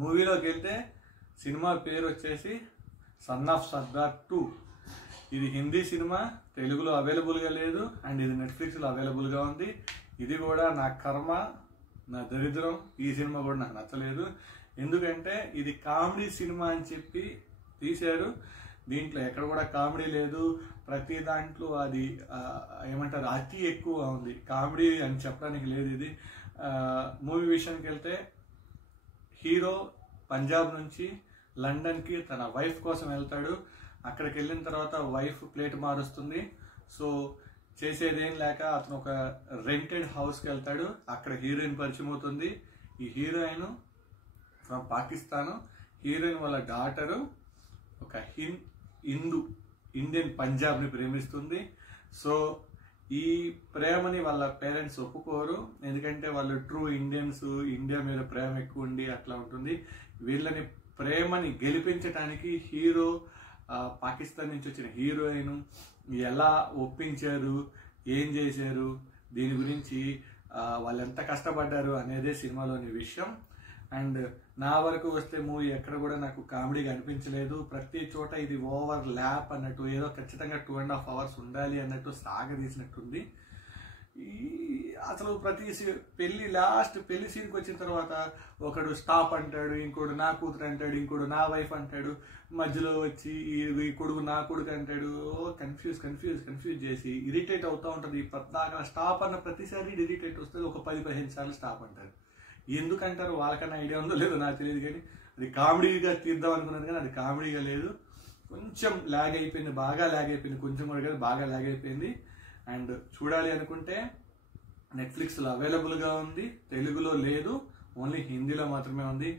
మూవీలోకి వెళ్తే సినిమా పేరు వచ్చేసి సన్ ఆఫ్ సర్దార్ 2. ఇది హిందీ సినిమా, తెలుగులో అవైలబుల్గా లేదు అండ్ ఇది నెట్ఫ్లిక్స్లో అవైలబుల్గా ఉంది. ఇది కూడా నా కర్మ, నా దరిద్రం. ఈ సినిమా కూడా నాకు నచ్చలేదు. ఎందుకంటే ఇది కామెడీ సినిమా అని చెప్పి తీశారు. దీంట్లో ఎక్కడ కూడా కామెడీ లేదు. ప్రతి దాంట్లో అది ఏమంటారు, అతి ఎక్కువ ఉంది. కామెడీ అని చెప్పడానికి లేదు. ఇది మూవీ విషయానికి వెళ్తే హీరో పంజాబ్ నుంచి లండన్కి తన వైఫ్ కోసం వెళ్తాడు. అక్కడికి వెళ్ళిన తర్వాత వైఫ్ ప్లేట్ మారుస్తుంది. సో చేసేదేం లేక అతను ఒక రెంటెడ్ హౌస్కి వెళ్తాడు. అక్కడ హీరోయిన్ పరిచయం అవుతుంది. ఈ హీరోయిన్ ఫ్రమ్ పాకిస్తాన్. హీరోయిన్ వాళ్ళ డాటరు ఒక ఇండియన్ పంజాబ్ని ప్రేమిస్తుంది. సో ఈ ప్రేమని వాళ్ళ పేరెంట్స్ ఒప్పుకోరు. ఎందుకంటే వాళ్ళు ట్రూ ఇండియన్స్, ఇండియా మీద ప్రేమ ఎక్కువ ఉండి అట్లా ఉంటుంది. వీళ్ళని ప్రేమని గెలిపించడానికి హీరో పాకిస్తాన్ నుంచి వచ్చిన హీరోయిన్ ఎలా ఒప్పించారు, ఏం చేశారు, దీని గురించి వాళ్ళు ఎంత కష్టపడ్డారు అనేదే సినిమాలోని విషయం. అండ్ నా వరకు వస్తే మూవీ ఎక్కడ కూడా నాకు కామెడీగా అనిపించలేదు. ప్రతి చోట ఇది ఓవర్ ల్యాప్ అన్నట్టు, ఏదో ఖచ్చితంగా 2.5 hours ఉండాలి అన్నట్టు సాగదీసినట్టుంది. అసలు ప్రతి లాస్ట్ పెళ్లి సీన్కి వచ్చిన తర్వాత ఒకడు స్టాప్ అంటాడు, ఇంకోడు నా కూతురు అంటాడు, ఇంకోడు నా వైఫ్ అంటాడు, మధ్యలో వచ్చి ఈ కొడుకు నా కొడుకు అంటాడు. కన్ఫ్యూజ్ చేసి ఇరిటేట్ అవుతూ ఉంటుంది. పద్దాక స్టాప్ అన్న ప్రతిసారి ఇరిటేట్ వస్తుంది. ఒక 10-15 సార్లు స్టాప్ అంటారు. ఎందుకంటారు, వాళ్ళకన్నా ఐడియా ఉందో లేదో నాకు తెలియదు. కానీ అది కామెడీగా తీద్దాం అనుకున్నాను, కానీ అది కామెడీగా లేదు. కొంచెం ల్యాగ్ అయిపోయింది, బాగా ల్యాగ్ అయిపోయింది. కొంచెం కూడా కాదు, బాగా ల్యాగ్ అయిపోయింది. అండ్ చూడాలి అనుకుంటే నెట్ఫ్లిక్స్లో అవైలబుల్గా ఉంది, తెలుగులో లేదు, ఓన్లీ హిందీలో మాత్రమే ఉంది.